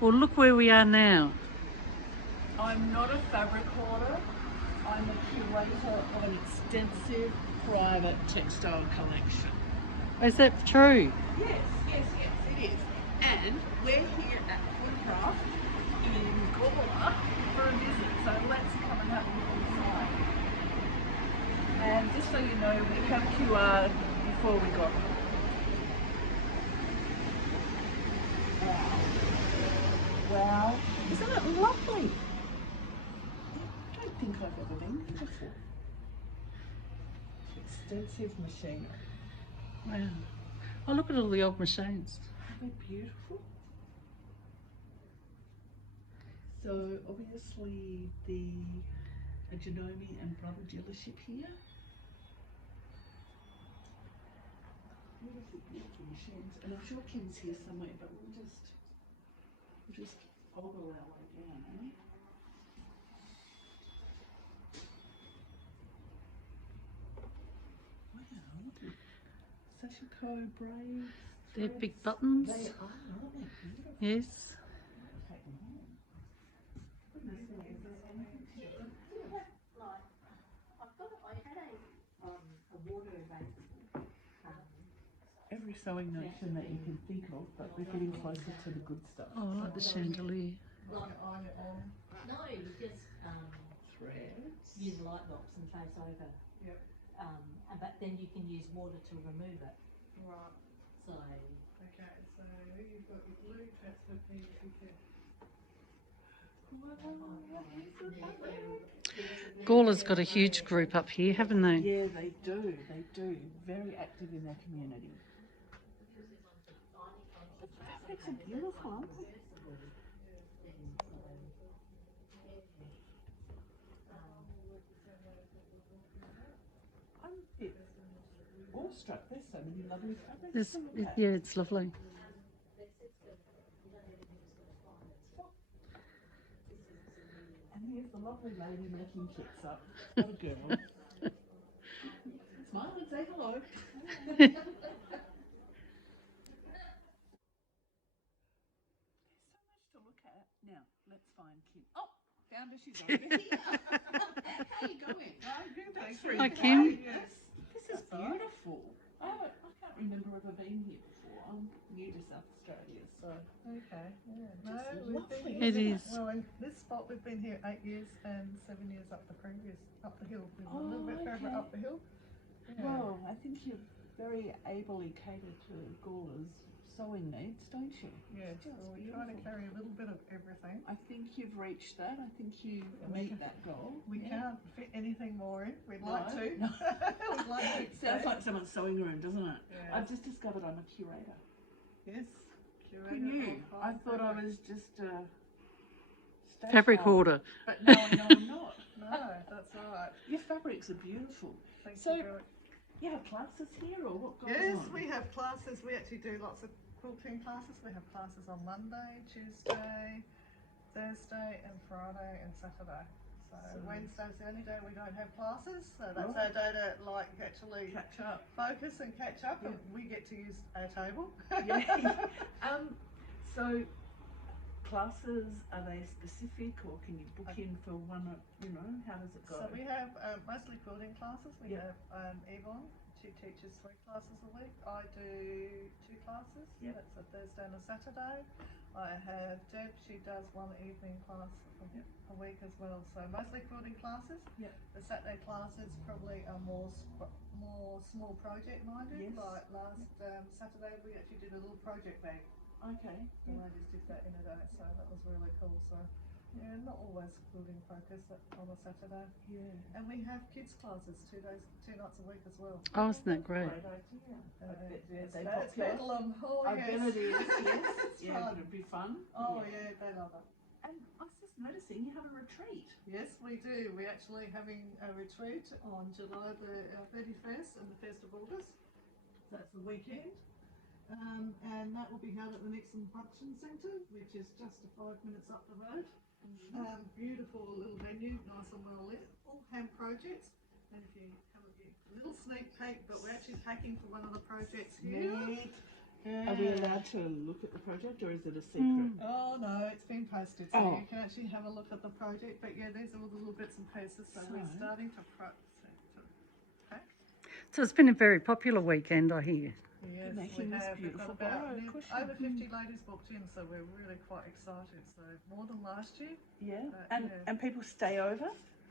Well, look where we are now. I'm not a fabric hoarder. I'm a curator of an extensive private textile collection. Is that true? Yes, it is. And we're here at Kornacraft in Gawler for a visit. So let's come and have a look inside. And just so you know, we have QR before we got here. Wow. Isn't it lovely? I don't think I've ever been here before. Extensive machinery. Wow. Oh, look at all the old machines. They're beautiful. So obviously the Genome and Brother dealership here. Beautiful, beautiful machines. And I'm sure Kim's here somewhere, but we'll just ogle our way down, eh? Wow. Sashiko braids. They're big buttons. They are, aren't they? Beautiful. Yes. Take them home. Every sewing notion that you can think of, but we're getting closer to the good stuff. Oh, I like the chandelier. No, you just Threads. use light box and face over. Yep. But then you can use water to remove it. Right. So Okay, so you've got your blue transfer PVC. Gawler's got a huge group up here, haven't they? Yeah, they do. They do. Very active in their community. The fabrics are beautiful, aren't they? I'm a bit awestruck. There's so many lovely fabrics. Yeah, it's lovely. And here's the lovely lady making kits up. What a girl. Smile and say hello. There's so much to look at. Now, let's find Kim. Oh, found her. She's over here. How are you going? Thanks for Hi, Kim. Yes. This is beautiful. I can't remember ever being here before. I'm new to South Australia, so. Okay, yeah. No, Just we've lovely. been It here. is. Well, in this spot we've been here 8 years and 7 years up the hill. We've a little bit further okay. up the hill. Yeah. Well, I think you've very ably catered to Gawler's sewing needs, don't you? Yes, Just well, we're trying to beautiful. carry a little bit of everything. I think you've reached that. I think you we meet can- that goal. We Yeah. can't fit anything more in. We'd No, like to. no. We'd like to Sounds expand. like someone's sewing room, doesn't it? Yeah. I've just discovered I'm a curator. Yes. Who Curator knew? of I fine thought I fabrics. was just a stash Fabric holder. hoarder. But now I know I'm not. No, that's all right. Your fabrics are beautiful. Thank So, you very much. You have classes here or what goes Yes, on? we have classes. We actually do lots of quilting classes. We have classes on Monday, Tuesday, Thursday and Friday and Saturday. So Wednesday's the only day we don't have classes. So that's our day to like actually Catch up. focus and catch up, Yeah. and we get to use our table. Yeah. So classes, are they specific or can you book in for one, how does it go? So we have mostly quilting classes. We Yeah. have Yvonne. She teaches 3 classes a week. I do 2 classes. Yeah. That's a Thursday and a Saturday. I have Deb. She does 1 evening class a week as well. So mostly quilting classes. Yeah. The Saturday classes probably are more small project minded. Yes. Like last Saturday we actually did a little project bag. Okay. So I just did that in a day. So that was really cool. So yeah, not always quilting focus on a Saturday. Yeah. And we have kids classes 2 nights a week as well. Oh, isn't that great? Great idea. I bet Yes, they that's popular. Bedlam. Oh, I yes. bet it is, yes. It's Yeah, fun. it'd be fun. Oh yeah, they love it. And I was just noticing you have a retreat. Yes, we do. We're actually having a retreat on July the 31st and the 1st of August. That's the weekend. And that will be held at the Nixon Function Centre, which is just 5 minutes up the road. Beautiful little venue, nice and well lit. All hand projects. And if you have a little sneak peek, but we're actually packing for one of the projects here. Neat. Yeah. Are we allowed to look at the project, or is it a secret? Oh no, it's been posted, so Oh. you can actually have a look at the project. But yeah, these are all the little bits and pieces. So we're So- starting to pack. So it's been a very popular weekend, I hear. Yes, making we this have. We've beautiful got about borrow cushion. over 50 ladies booked in, so we're really quite excited. So more than last year. Yeah. Yeah. And people stay over,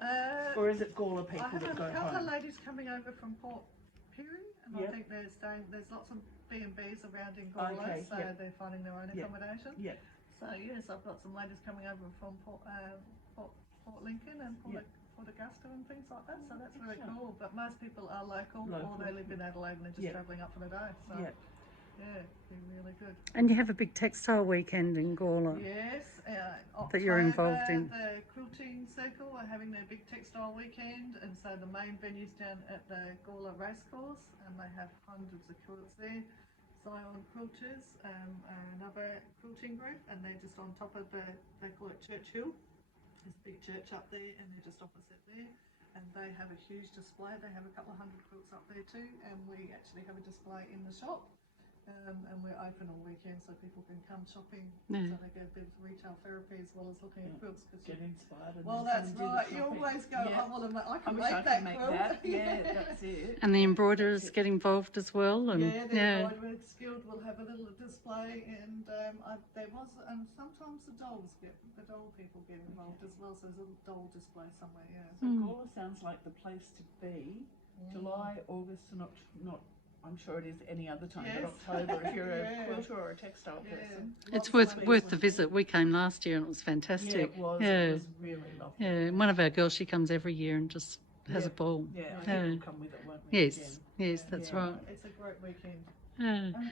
Uh, or is it Gawler I people have that a go couple of home? ladies coming over from Port Pirie, and I Yep. think they're staying. There's lots of B&Bs around in Gawler, Okay, so yep. they're finding their own Yep. accommodation. Yeah. So yes, I've got some ladies coming over from Port Lincoln and Port Augusta and things like that. So that's really Excellent. cool. But most people are local, or Local. they live in Adelaide and they're just Yep. travelling up for the day. So Yeah. yeah, been really good. And you have a big textile weekend in Gawler. Yes, That you're involved October, in. The Quilting Circle are having their big textile weekend, and so the main venue's down at the Gawler Racecourse, and they have hundreds of quilts there. Zion Quilters are another quilting group, and they're just on top of they call it Church Hill. There's a big church up there, and they're just opposite there. And they have a huge display. They have a couple of hundred quilts up there too, and we actually have a display in the shop. And we're open all weekend so people can come shopping, Yeah. so they get a bit of retail therapy as well as looking at quilts. Get inspired. And Well, then that's come and do the right. You shopping. always go, Yeah. I I can wish make I that could make quilt. that. Yeah, that's it. And the embroiderers get involved as well. And Yeah, the embroiderers guild will have a little display, and there was, sometimes the doll people get involved as well. So there's a little doll display somewhere. Yeah. So Gawler sounds like the place to be. July, August, and not. I'm sure it is any other time, Yes. but October if you're Yeah. a quilter or a textile Yeah. person. it's Lots of worth people. the visit. We came last year and it was fantastic. Yeah, it was. Yeah. It was really lovely. Yeah, and one of our girls, she comes every year and just has a ball. Yeah, I Yeah. think we'll come with it, won't we? Yes, Again? yes, that's Yeah. right. It's a great weekend. Yeah. Let's look at the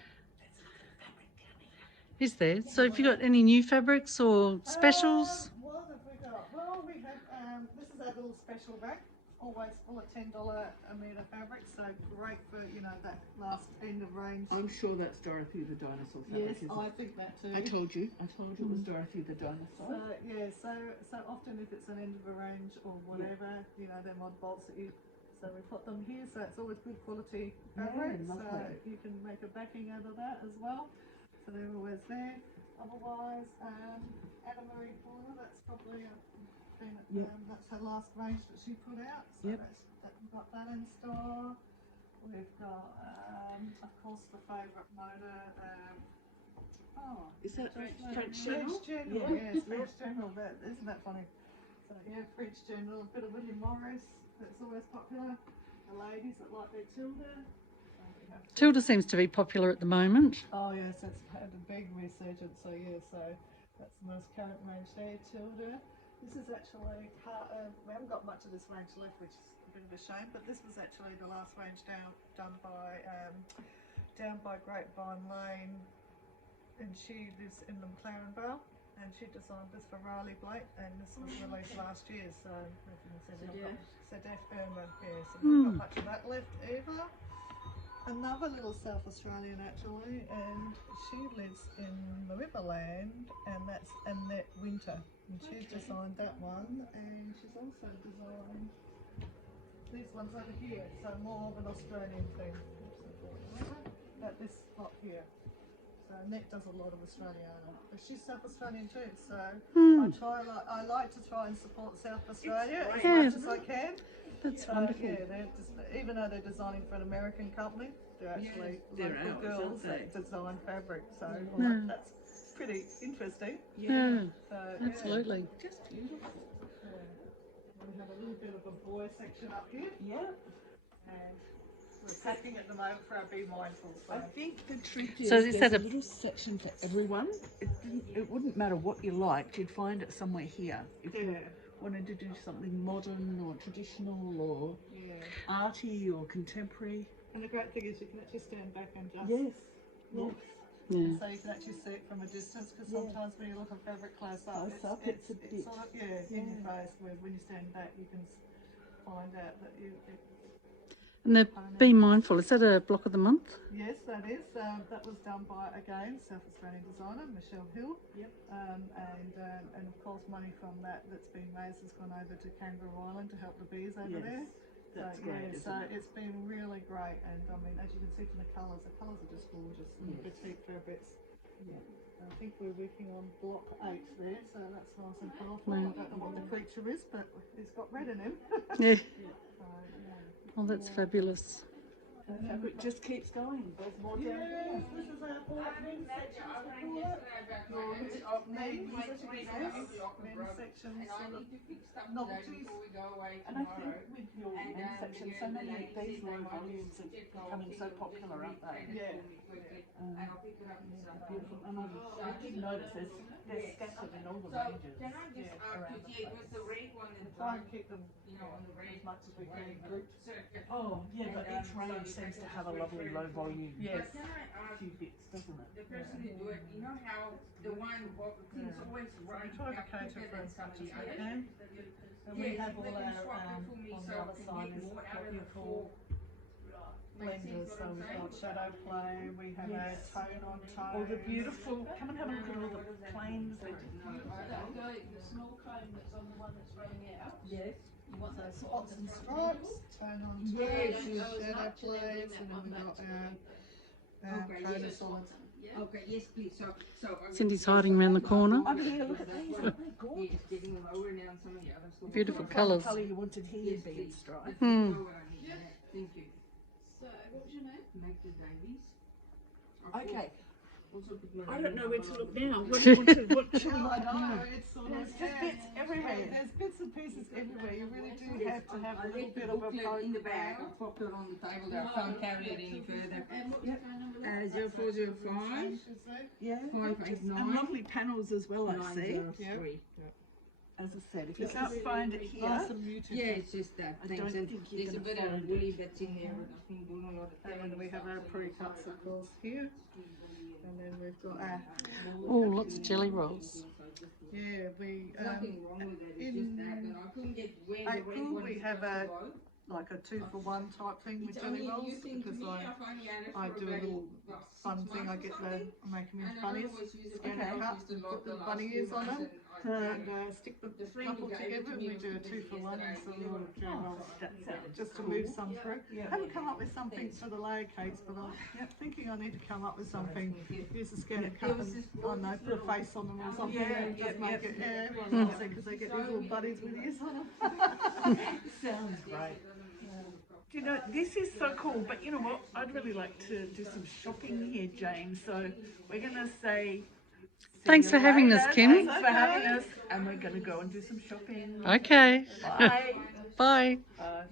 fabric down here. Is there? So have you got any new fabrics or specials? What have we got? Well, we have, this is our little special rack, always full of $10 a metre fabric, so great for, that last end of range. I'm sure that's Dorothy the dinosaur fabric. Yes, isn't I it? think that too. I told you it was Dorothy the dinosaur. So often if it's an end of a range or whatever, they're mod bolts that so we put them here, so it's always good quality fabric, so lovely. you can make a backing out of that as well. So they're always there. Otherwise, Anna Marie Corner, that's probably that's her last range that she put out. So Yep. we've got that in store. We've got, of course, the favourite motor. Is that French French General? General, Yeah. yes, French General. Isn't that funny? So yeah, French General, a bit of William Morris. That's always popular. The ladies that like their Tilda. So we have Tilda seems to be popular at the moment. Oh yes, that's had a big resurgence. So yeah, so that's the most current range there, Tilda. This is actually we haven't got much of this range left, which is a bit of a shame. But this was actually the last range done by Grapevine Lane, and she lives in the McLaren Vale, and she designed this for Riley Blake, and this was released last year. So if you can see, Sedef Irma, yeah. So we've got much of that left either. Another little South Australian actually, and she lives in the Riverland, and that's Annette Winter, and she's designed that one, and she's also designed these ones over here, so more of an Australian thing. This lot here. So Annette does a lot of Australiana, but she's South Australian too, so I like to try and support South Australia as much as I can. That's So, wonderful. yeah, even though they're designing for an American company, they're actually they're local ours, girls aren't they? that design fabric. So that's pretty interesting. Yeah, So, absolutely. Just beautiful. Yeah. We have a little bit of a boy section up here, Yeah. and we're packing at the moment for our Be Mindful. So. I think the trick is So is there's that a little section for everyone. It wouldn't matter what you liked, you'd find it somewhere here. If you wanted to do something modern or traditional or arty or contemporary. And the great thing is you can actually stand back and just Yes. Yeah. so you can actually see it from a distance, because sometimes when you look at fabric close up, It's a it's bit. sort of, in your face, where when you stand back you can find out that And the Be Mindful, is that a block of the month? yes, that is. That was done by, again, South Australian designer, Michelle Hill. Yep. And of course money from that's been raised has gone over to Kangaroo Island to help the bees over there. That's so, great, yeah, isn't so it? it's been really great, and I mean, as you can see from the colours are just gorgeous. And Yes. petite fabrics. Yeah. I think we're working on block 8 there, so that's nice and colourful. Wow. I don't know what the creature is, but it's got red in him. Yeah. So, yeah. Oh, that's fabulous. The fabric just keeps going. There's more down here. Yes, this is our men's section. Your men's section, sort of novelties. And I think with your men's section, so many of these low volumes are becoming so popular, aren't they? Yeah. Beautiful. And I did notice they're scattered in all the ranges. Around the red one is Try and keep them, as much as we can grouped. Oh, yeah, but each range seems to have a lovely low volume. Yes. Few bits, doesn't it? the person who do it, you know how the one things always right Try to cater for as much as we can. And we have all our, on the other side is what you call blenders, so we've got shadow play, we have our tone on tone. Or the beautiful, come and have a look at all the planes. They're just beautiful. The small comb that's on the one that's running out. Yes. You want those Spots and stripes, tone on tone, shadow plays, and then we've got our colour solids. Okay, yes, please. So Cindy's hiding around the corner. I'm here, look at these, aren't they gorgeous? yes, getting them over now and some of the other stuff. Beautiful What colours. colour you wanted here, bead stripe. Hmm. Thank you. So, what was your name? Magda Davies. Okay, Also put my I name don't know on where the to look bottom. now. What do you want to, what should we I like know, now? it's sort There's of, just bits everywhere. There's bits and pieces everywhere, you really do have to have a I little left the bit of a booklet poke in the bag. I around. popped it on the table there. I can't carry it any further. And what's your phone number? 0405 Yeah, and 589 lovely panels as well, I see. 903. As I said, if you can't find it here, Nice and muted. Yeah, it's just that. I Thanks. don't And think you're there's a gonna bit of find it. woolly bits in there. I've been doing a lot of And then we have our pre-cuts of course here. And then we've got our, Oh, lots of jelly rolls. yeah, we, Nothing wrong with it. It's just in that. And I couldn't get where the red April one we is have supposed a to go. like a 2-for-1 type thing with It's jelly only a rolls new thing to because me. I've only had it I for do a about, little what, 6 fun thing. I months or get something. I make them And into I don't bunnies, always use it. scan I it up, used a lot put the the last bunny few ears on months them, and and stick the The friend couple who gave it together, to and me we was do a too busy 2-for-1 and yesterday. some We little never- jelly rolls that sounds just to cool. move some through. Yeah. I haven't come up with something for the layer cakes, but I'm thinking I need to come up with something. Use the scanner cup and, I don't know, put a face on them or something, Yeah, and just yeah, make yeah. it, everyone loves it because they get these little buddies with ears on them. Sounds great. Do you know, this is so cool, but you know what? I'd really like to do some shopping here, James. So we're going to say... see Thanks you for having us, later. Kim. Thanks for having us. And we're going to go and do some shopping. Okay. Bye. Bye. Bye.